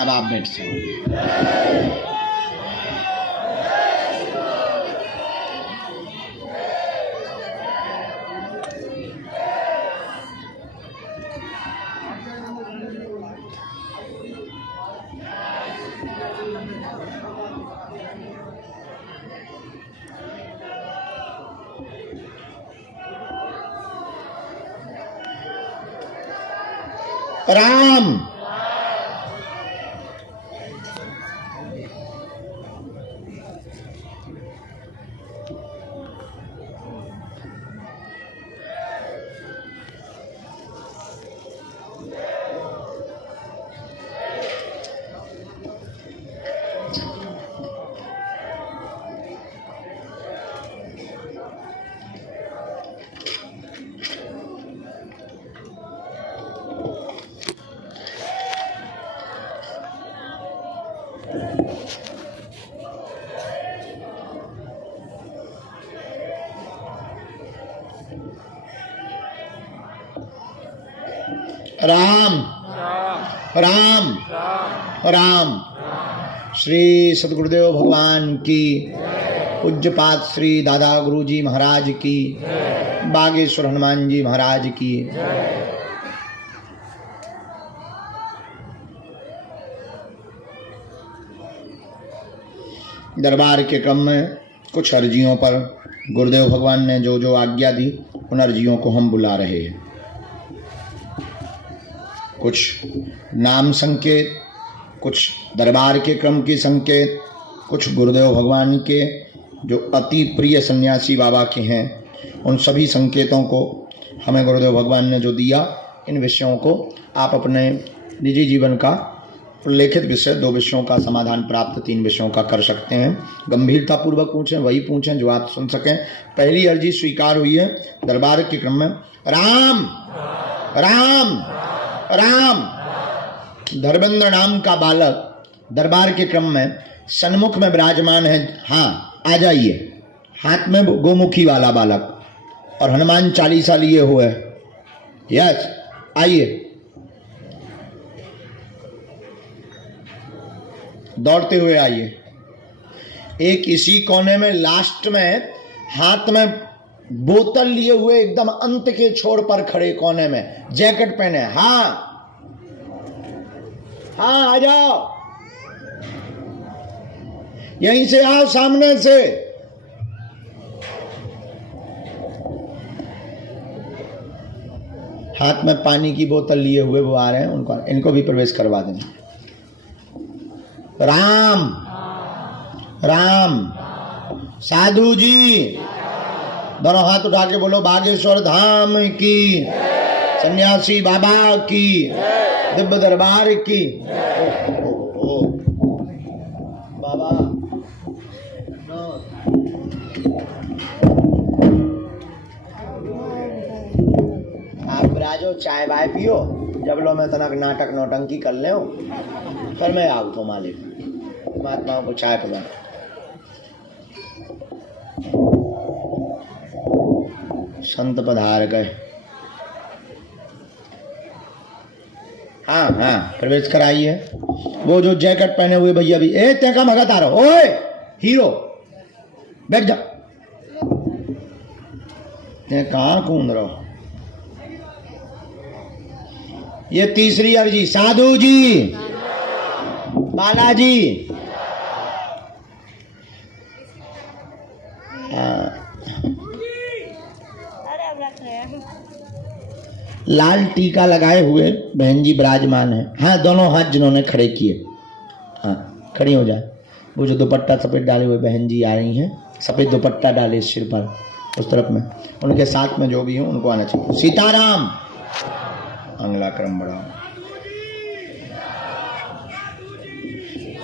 अब आप बैठ जाओ। राम राम राम राम। श्री सद्गुरुदेव भगवान की, पूज्यपाद श्री दादा गुरुजी महाराज की, बागेश्वर हनुमान जी महाराज की। दरबार के क्रम में कुछ अर्जियों पर गुरुदेव भगवान ने जो जो आज्ञा दी उन अर्जियों को हम बुला रहे हैं। कुछ नाम संकेत, कुछ दरबार के क्रम की संकेत, कुछ गुरुदेव भगवान के जो अति प्रिय सन्यासी बाबा के हैं उन सभी संकेतों को हमें गुरुदेव भगवान ने जो दिया, इन विषयों को आप अपने निजी जीवन का उल्लेखित विषय 2 विषयों का समाधान प्राप्त 3 विषयों का कर सकते हैं। गंभीरता पूर्वक पूछें, वही पूछें जो आप सुन सकें। पहली अर्जी स्वीकार हुई है दरबार के क्रम में। राम राम राम। धर्मेंद्र नाम का बालक दरबार के क्रम में सन्मुख में विराजमान है। हाँ, आ जाइए। हाथ में गोमुखी वाला बालक और हनुमान चालीसा लिए हुए। यस, आइए, दौड़ते हुए आइए। एक इसी कोने में लास्ट में हाथ में बोतल लिए हुए एकदम अंत के छोर पर खड़े कोने में, जैकेट पहने। हाँ हाँ, आ जाओ, यहीं से आओ, सामने से। हाथ में पानी की बोतल लिए हुए वो आ रहे हैं, उनको इनको भी प्रवेश करवा दें। राम राम। साधु जी दोनों हाथ उठा के बोलो, बागेश्वर धाम की, सन्यासी बाबा की, दिव्य दरबार की। ओ बाबा, आप विराजो, चाय वाय पियो, जब लो मैं तनक नाटक नौटंकी कर ले, फिर मैं आऊ तो मालिक महात्माओं को चाय पिला। संत पधार गए। हाँ हाँ प्रवेश कराइए। वो जो जैकेट पहने हुए भैया भी, ए ते का भगत आ रहा, ओए हीरो बैठ जा, ते कहाँ कूद रहो। ये तीसरी अर्जी, साधु जी, बालाजी, लाल टीका लगाए हुए बहन जी विराजमान है। हाँ दोनों हाथ जिन्होंने खड़े किए, हाँ खड़ी हो जाए। वो जो दुपट्टा सफेद डाले हुए बहन जी आ रही हैं, सफेद दुपट्टा डाले सिर पर, उस तरफ में, उनके साथ में जो भी हो उनको आना चाहिए। सीताराम, अगला क्रम बढ़ाओ।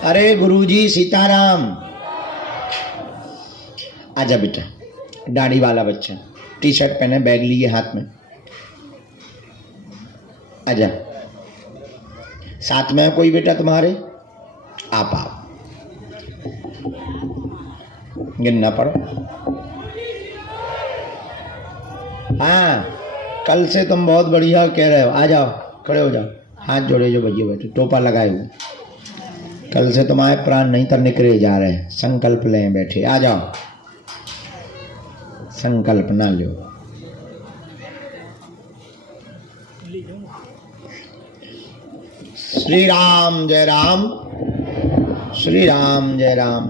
अरे गुरुजी सीताराम, आजा बेटा, दाढ़ी वाला बच्चा, टी शर्ट पहने, बैग लिए हाथ में, आजा। साथ में है कोई बेटा तुम्हारे? आप गिनना पड़ो। हाँ कल से तुम बहुत बढ़िया कह रहे हो, आ जाओ, खड़े हो जाओ, हाथ जोड़े जो भैया बैठे, टोपा लगाए हुए। कल से तुम्हारे प्राण नहीं तर निकले जा रहे हैं, संकल्प लें बैठे, आ जाओ, संकल्प ना लो। श्री राम जय राम, श्री राम जय राम।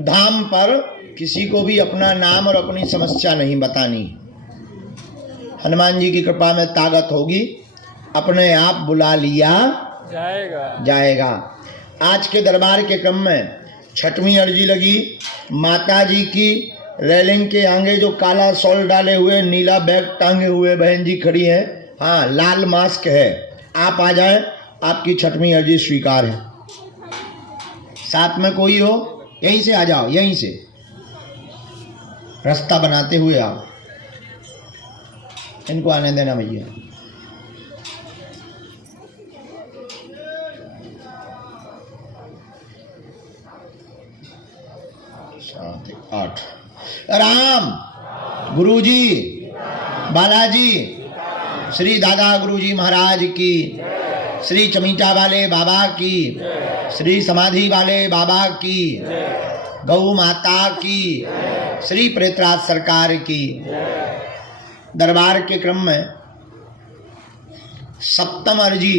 धाम पर किसी को भी अपना नाम और अपनी समस्या नहीं बतानी। हनुमान जी की कृपा में ताकत होगी, अपने आप बुला लिया जाएगा। आज के दरबार के क्रम में 6वीं अर्जी लगी। माता जी की रेलिंग के आगे जो काला शॉल डाले हुए, नीला बैग टांगे हुए बहन जी खड़ी है, हाँ लाल मास्क है, आप आ जाए, आपकी 6वीं अर्जी स्वीकार है। साथ में कोई हो, यहीं से आ जाओ, यहीं से रास्ता बनाते हुए आओ, इनको आने देना भैया। आठ। राम गुरुजी, बालाजी, श्री दादा गुरुजी महाराज की, श्री चमीटा वाले बाबा की, श्री समाधि वाले बाबा की, गौ माता की, श्री प्रेतराज सरकार की। दरबार के क्रम में 7वीं अर्जी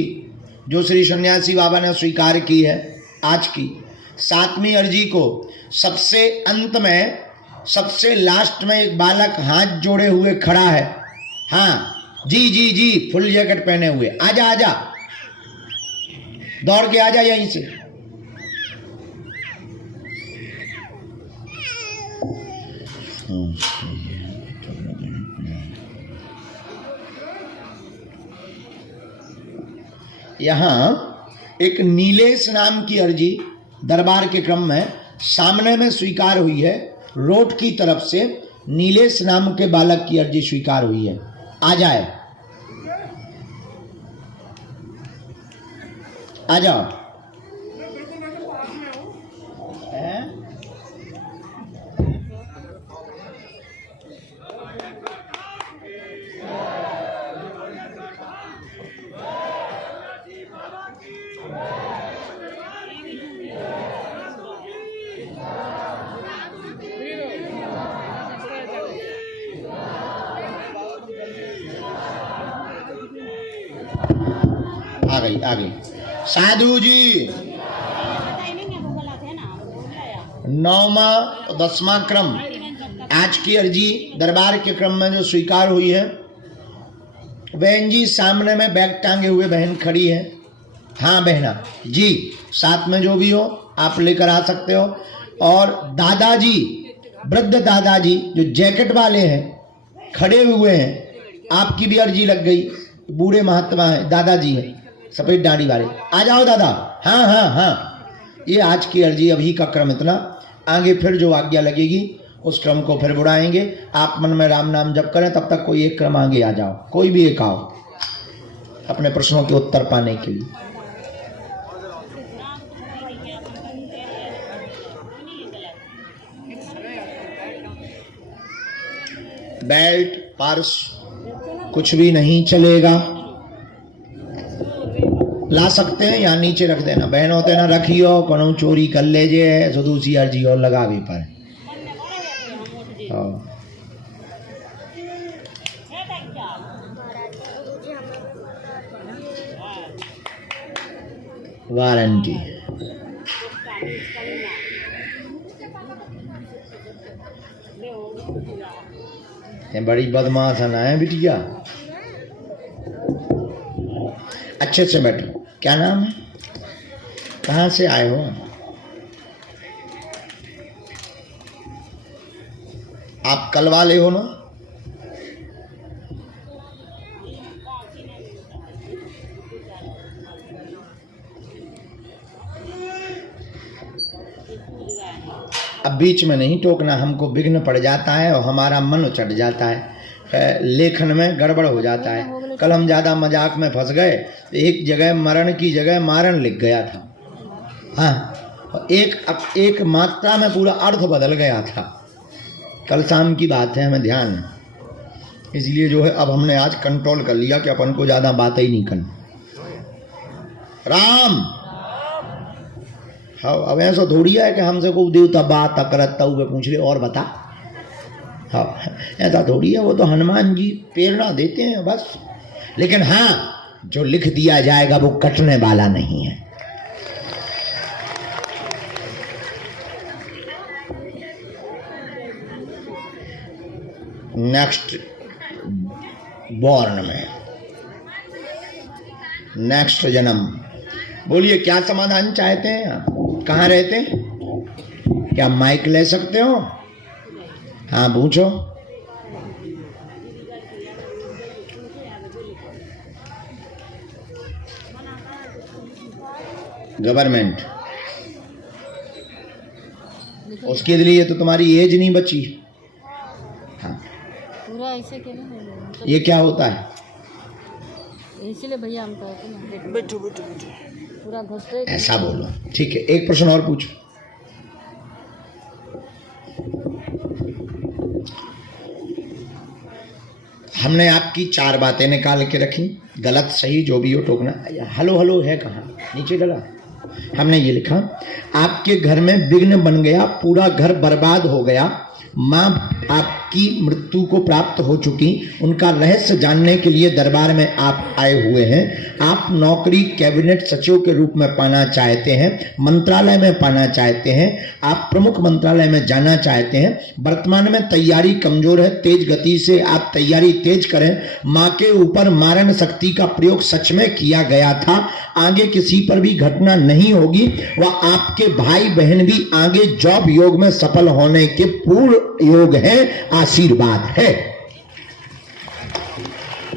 जो श्री सन्यासी बाबा ने स्वीकार की है आज की, 7वीं अर्जी को सबसे अंत में, सबसे लास्ट में एक बालक हाथ जोड़े हुए खड़ा है। हाँ जी जी जी, फुल जैकेट पहने हुए, आजा आजा, दौड़ के आजा यहीं से। यहां एक नीलेश नाम की अर्जी दरबार के क्रम में सामने में स्वीकार हुई है। रोड की तरफ से नीलेश नाम के बालक की अर्जी स्वीकार हुई है, आ जाए, आ जाओ। आ गई। साधु जी 9वां और 10वां क्रम आज की अर्जी दरबार के क्रम में जो स्वीकार हुई है। बहन जी सामने में बैग टांगे हुए बहन खड़ी है। हाँ बहना जी, साथ में जो भी हो आप लेकर आ सकते हो। और दादाजी, वृद्ध दादाजी जो जैकेट वाले हैं खड़े हुए हैं, आपकी भी अर्जी लग गई। बूढ़े महात्मा है, दादाजी है सफेद दाढ़ी वाले, आ जाओ दादा। हाँ हाँ हाँ, ये आज की अर्जी, अभी का क्रम इतना। आगे फिर जो आज्ञा लगेगी उस क्रम को फिर बुढ़ाएंगे। आप मन में राम नाम जप करें, तब तक कोई एक क्रम आगे आ जाओ, कोई भी एक आओ। अपने प्रश्नों के उत्तर पाने के लिए। बेल्ट, पर्स कुछ भी नहीं चलेगा। ला सकते हैं या नीचे रख देना। बहन होते ना रखियो, कोनो चोरी कर ले जे सो दूसरी अर्जी और लगा भी पर। वारंटी ये बड़ी बदमाश है ना है बिटिया। अच्छे से बैठो। क्या नाम है? कहाँ से आए हो? आप कल वाले हो ना? अब बीच में नहीं टोकना, हमको विघ्न पड़ जाता है और हमारा मन उचट जाता है, लेखन में गड़बड़ हो जाता है। कल हम ज़्यादा मजाक में फंस गए, एक जगह मरण की जगह मारण लिख गया था। हाँ, एक मात्रा में पूरा अर्थ बदल गया था। कल शाम की बात है, हमें ध्यान है, इसलिए जो है अब हमने आज कंट्रोल कर लिया कि अपन को ज़्यादा बातें ही नहीं करनी। राम हाँ, अब ऐसा थोड़ी है कि हमसे को देवता बात करता हुए पूछ रहे और बता। हाँ, ऐसा थोड़ी है, वो तो हनुमान जी प्रेरणा देते हैं बस। लेकिन हाँ, जो लिख दिया जाएगा वो कटने वाला नहीं है। नेक्स्ट बॉर्न में, नेक्स्ट जन्म। बोलिए क्या समाधान चाहते हैं आप? कहाँ रहते हैं? क्या माइक ले सकते हो? हाँ पूछो। गवर्नमेंट, उसके लिए तो तुम्हारी एज नहीं बची। हाँ, पूरा ऐसे के ना। ये क्या होता है? इसीलिए भैया हम कहते हैं बैठो बैठो बैठो, पूरा घुसते। ऐसा बोलो, ठीक है। एक प्रश्न और पूछो। हमने आपकी 4 बातें निकाल के रखी, गलत सही जो भी हो टोकना। हेलो हेलो है कहाँ? नीचे डला। हमने ये लिखा, आपके घर में विघ्न बन गया, पूरा घर बर्बाद हो गया, माँ आपकी मृत्यु को प्राप्त हो चुकी, उनका रहस्य जानने के लिए दरबार में आप आए हुए हैं। आप नौकरी कैबिनेट सचिव के रूप में पाना चाहते हैं, मंत्रालय में पाना चाहते हैं, आप प्रमुख मंत्रालय में जाना चाहते हैं। वर्तमान में तैयारी कमजोर है, तेज गति से आप तैयारी तेज करें। माँ के ऊपर मारण शक्ति का प्रयोग सच में किया गया था, आगे किसी पर भी घटना नहीं होगी। वह आपके भाई बहन भी आगे जॉब योग में सफल होने के पूर्ण योग है, आशीर्वाद है।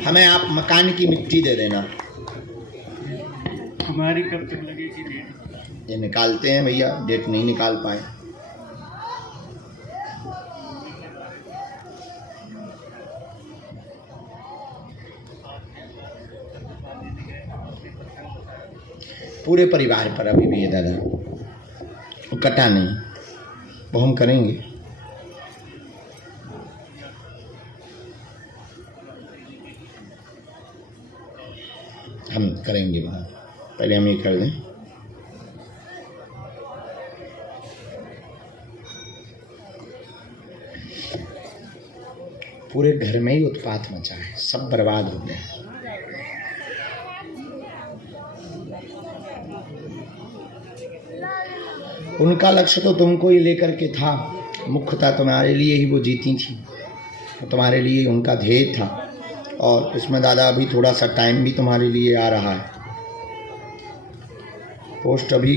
हमें आप मकान की मिट्टी दे देना। हमारी कब तक लगेगी डेट? ये निकालते हैं भैया, डेट नहीं निकाल पाए। पूरे परिवार पर अभी भी है दादा, वो कटा नहीं, वो हम करेंगे। हम करेंगे बात, पहले हम ये कर दें। पूरे घर में ही उत्पात मचा है, सब बर्बाद हो गया। उनका लक्ष्य तो तुमको ही लेकर के था, मुख्यतः तुम्हारे लिए ही वो जीती थी, तो तुम्हारे लिए उनका ध्येय था। और इसमें दादा अभी थोड़ा सा टाइम भी तुम्हारे लिए आ रहा है। पोस्ट अभी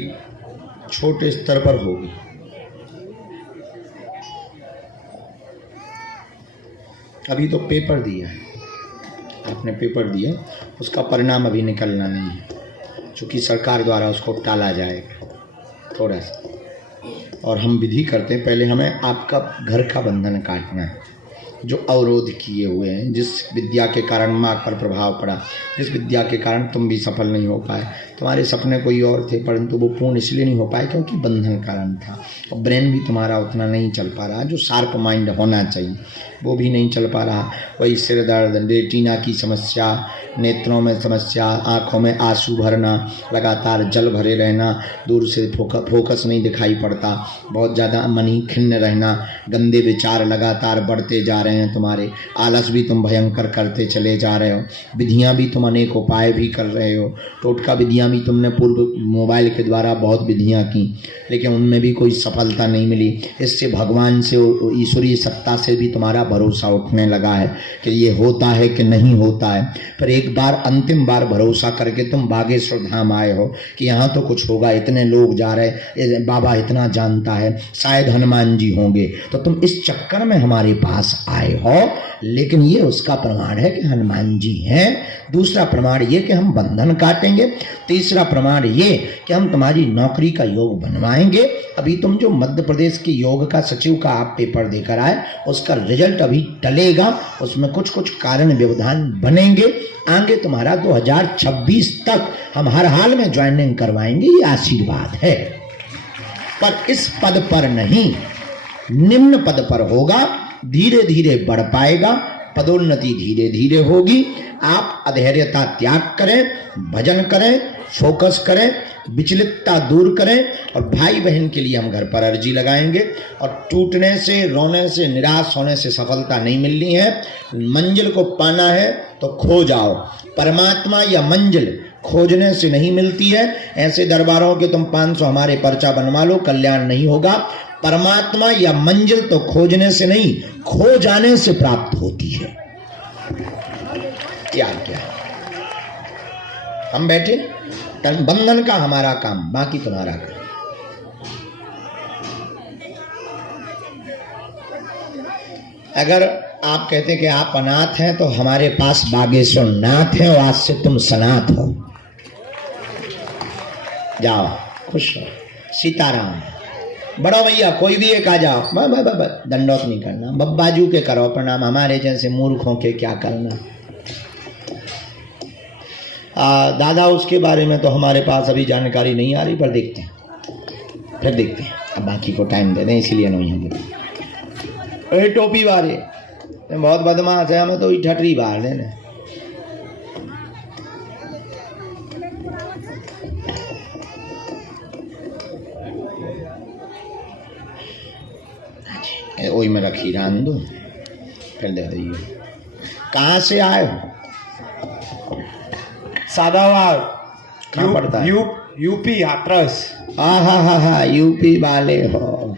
छोटे स्तर पर होगी, अभी तो पेपर दिया है आपने, पेपर दिया, उसका परिणाम अभी निकलना नहीं है, क्योंकि सरकार द्वारा उसको टाला जाएगा थोड़ा सा। और हम विधि करते हैं, पहले हमें आपका घर का बंधन काटना है, जो अवरोध किए हुए हैं, जिस विद्या के कारण माँ पर प्रभाव पड़ा, जिस विद्या के कारण तुम भी सफल नहीं हो पाए। तुम्हारे सपने कोई और थे, परंतु वो पूर्ण इसलिए नहीं हो पाए क्योंकि बंधन कारण था। और ब्रेन भी तुम्हारा उतना नहीं चल पा रहा, जो शार्प माइंड होना चाहिए वो भी नहीं चल पा रहा। वही सिर दर्द, रेटिना की समस्या, नेत्रों में समस्या, आँखों में आंसू भरना, लगातार जल भरे रहना, दूर से फोकस नहीं दिखाई पड़ता, बहुत ज़्यादा मनी खिन्न रहना, गंदे विचार लगातार बढ़ते जा रहे हैं तुम्हारे, आलस भी तुम भयंकर करते चले जा रहे हो, विधियाँ भी तुम अनेक उपाय भी कर रहे हो, टोटका विधियाँ भी तुमने पूर्व मोबाइल के द्वारा बहुत विधियाँ की, लेकिन उनमें भी कोई सफलता नहीं मिली। इससे भगवान से, ईश्वरीय सत्ता से भी तुम्हारा भरोसा उठने लगा है कि ये होता है कि नहीं होता है। पर एक बार, अंतिम बार भरोसा करके तुम बागेश्वर धाम आए हो कि यहाँ तो कुछ होगा, इतने लोग जा रहे, बाबा इतना जानता है, शायद हनुमान जी होंगे, तो तुम इस चक्कर में हमारे पास आए हो। लेकिन ये उसका प्रमाण है कि हनुमान जी हैं, दूसरा प्रमाण ये कि हम बंधन काटेंगे, तीसरा प्रमाण ये कि हम तुम्हारी नौकरी का योग बनवाएंगे। अभी तुम जो मध्य प्रदेश के योग का सचिव का आप पेपर देकर आए, उसका रिजल्ट अभी टलेगा, उसमें कुछ कुछ कारण व्यवधान बनेंगे। आगे तुम्हारा 2026 तक हम हर हाल में ज्वाइनिंग करवाएंगे, ये आशीर्वाद है। पर इस पद पर नहीं, निम्न पद पर होगा, धीरे धीरे बढ़ पाएगा, पदोन्नति धीरे धीरे होगी। आप अधैर्यता त्याग करें, भजन करें, फोकस करें, विचलितता दूर करें। और भाई बहन के लिए हम घर पर अर्जी लगाएंगे। और टूटने से, रोने से, निराश होने से सफलता नहीं मिलनी है। मंजिल को पाना है तो खो जाओ, परमात्मा या मंजिल खोजने से नहीं मिलती है। ऐसे दरबारों के तुम 500 हमारे पर्चा बनवा लो, कल्याण नहीं होगा। परमात्मा या मंजिल तो खोजने से नहीं, खो जाने से प्राप्त होती है। त्याग क्या है? हम बैठे, बंधन का हमारा काम, बाकी तुम्हारा काम। अगर आप कहते कि आप अनाथ हैं, तो हमारे पास बागेश्वर नाथ है, और आज से तुम सनाथ हो। जाओ, खुश हो। सीताराम। बड़ो भैया कोई भी एक आ जाओ, दंडोत नहीं करना, बब्बाजू के करो प्रणाम, हमारे जैसे मूर्खों के क्या करना। दादा, उसके बारे में तो हमारे पास अभी जानकारी नहीं आ रही, पर देखते हैं, फिर देखते हैं। अब बाकी को टाइम दे दें, इसलिए नहीं है। टोपी वाले बहुत बदमाश है, हमें तो ठटरी बाहर देने। वही में रखी रान दो, फिर दे दीजिए। कहाँ से आए हो? सादावार। कहाँ पड़ता है? यूपी हाथरस। हा, यूपी वाले हो।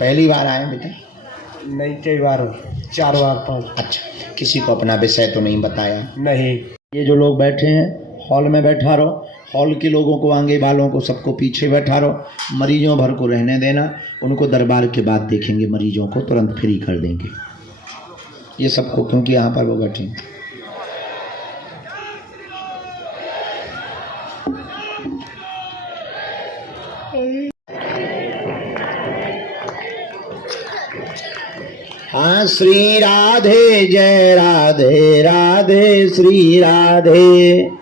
पहली बार आए बेटा? नहीं, कई बार, 4 बार 5। अच्छा, किसी को अपना विषय तो नहीं बताया? नहीं। ये जो लोग बैठे हैं, हॉल में बैठा रहो, हॉल के लोगों को, आगे वालों को, सबको पीछे बैठा रहो। मरीजों भर को रहने देना, उनको दरबार के बाद देखेंगे, मरीजों को तुरंत फ्री कर देंगे ये सबको, क्योंकि यहाँ पर वो बैठे हैं। हाँ, श्री राधे, जय राधे राधे, श्री राधे।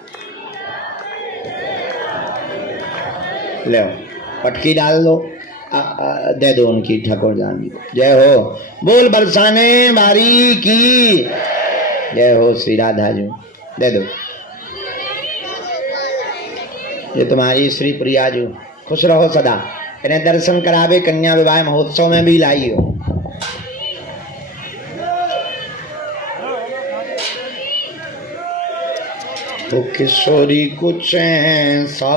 ले पटकी डाल दो, दे दो उनकी ठाकुर जान को। जय हो, बोल बरसाने मारी की जय हो। श्री राधा जी, दे दो। ये तुम्हारी श्री प्रिया जी, खुश रहो सदा। इन्हें दर्शन करावे, कन्या विवाह महोत्सव में भी लाई हो। तो किशोरी कुछ ऐसा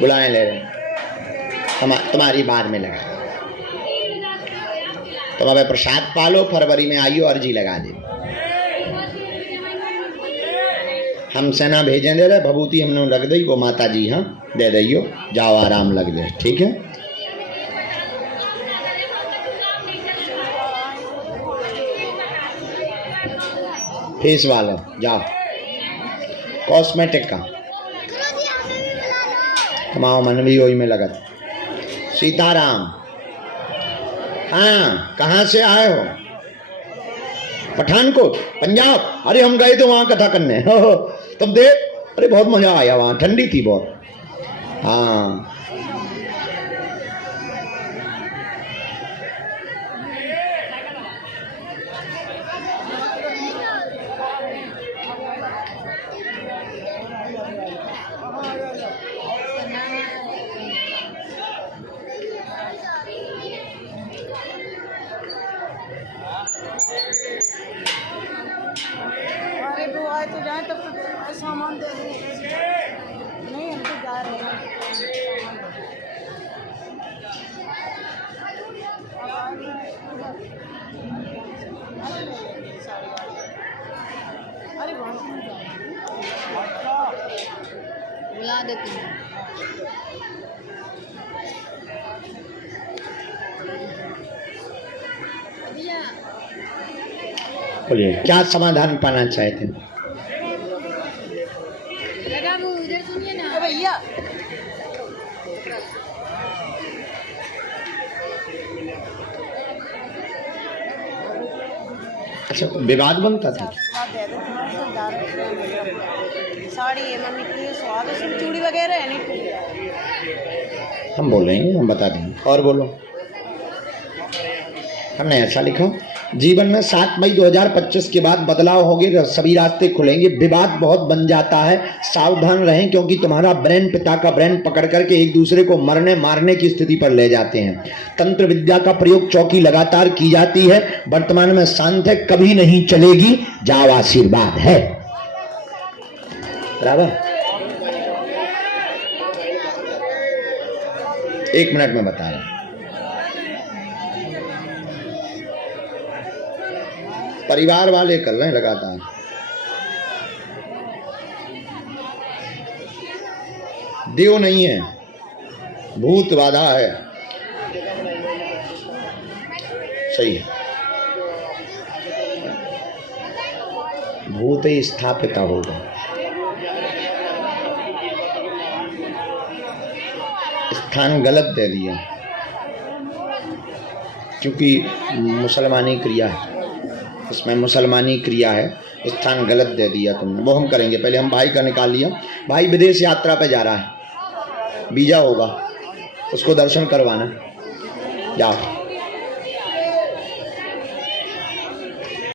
बुलाए ले रहे, तुम्हारी बार में लगा। तुम अब प्रसाद पालो, फरवरी में आइयो, अर्जी लगा दे। हम सेना भेजें दे रहे, भभूति हमने रख दी, वो माता जी हाँ दे दियो, जाओ आराम लग जाए, ठीक है। फेस वाला जाओ, कॉस्मेटिक का कमाओ, मन भी वही में लगत। सीताराम। हाँ, कहाँ से आए हो? पठानकोट, पंजाब। अरे हम गए थे वहां कथा करने। तुम देख, अरे बहुत मजा आया वहां, ठंडी थी बहुत। हाँ, अरे वो आए तो जाए तब तो सामान दे नहीं हम तो जा रहे हैं। अरे बुला देती हूँ। बोलिए क्या समाधान पाना चाहते थे? वो उधर सुनिए ना भैया। अच्छा, विवाद बनता था। साड़ी है मम्मी की, स्वाद है, चूड़ी वगैरह है नहीं। हम बोल रहे हैं, हम बता देंगे। और बोलो। हमने ऐसा लिखा, जीवन में 7 मई 2025 के बाद बदलाव होंगे, सभी रास्ते खुलेंगे, विवाद बहुत बन जाता है, सावधान रहें क्योंकि तुम्हारा ब्रेन पिता का ब्रेन पकड़ करके एक दूसरे को मरने मारने की स्थिति पर ले जाते हैं। तंत्र विद्या का प्रयोग चौकी लगातार की जाती है, वर्तमान में शांत है, कभी नहीं चलेगी, जाओ आशीर्वाद है। बराबर। 1 मिनट में बता रहा हूं। परिवार वाले कर रहे हैं लगातार। देव नहीं है, भूत बाधा है। सही है, भूत ही स्थापित होगा। स्थान गलत दे दिया क्योंकि मुसलमानी क्रिया है, इसमें मुसलमानी क्रिया है, स्थान गलत दे दिया तुमने। वो हम करेंगे, पहले हम भाई का निकाल लिया। भाई विदेश यात्रा पे जा रहा है, वीजा होगा, उसको दर्शन करवाना। जाओ।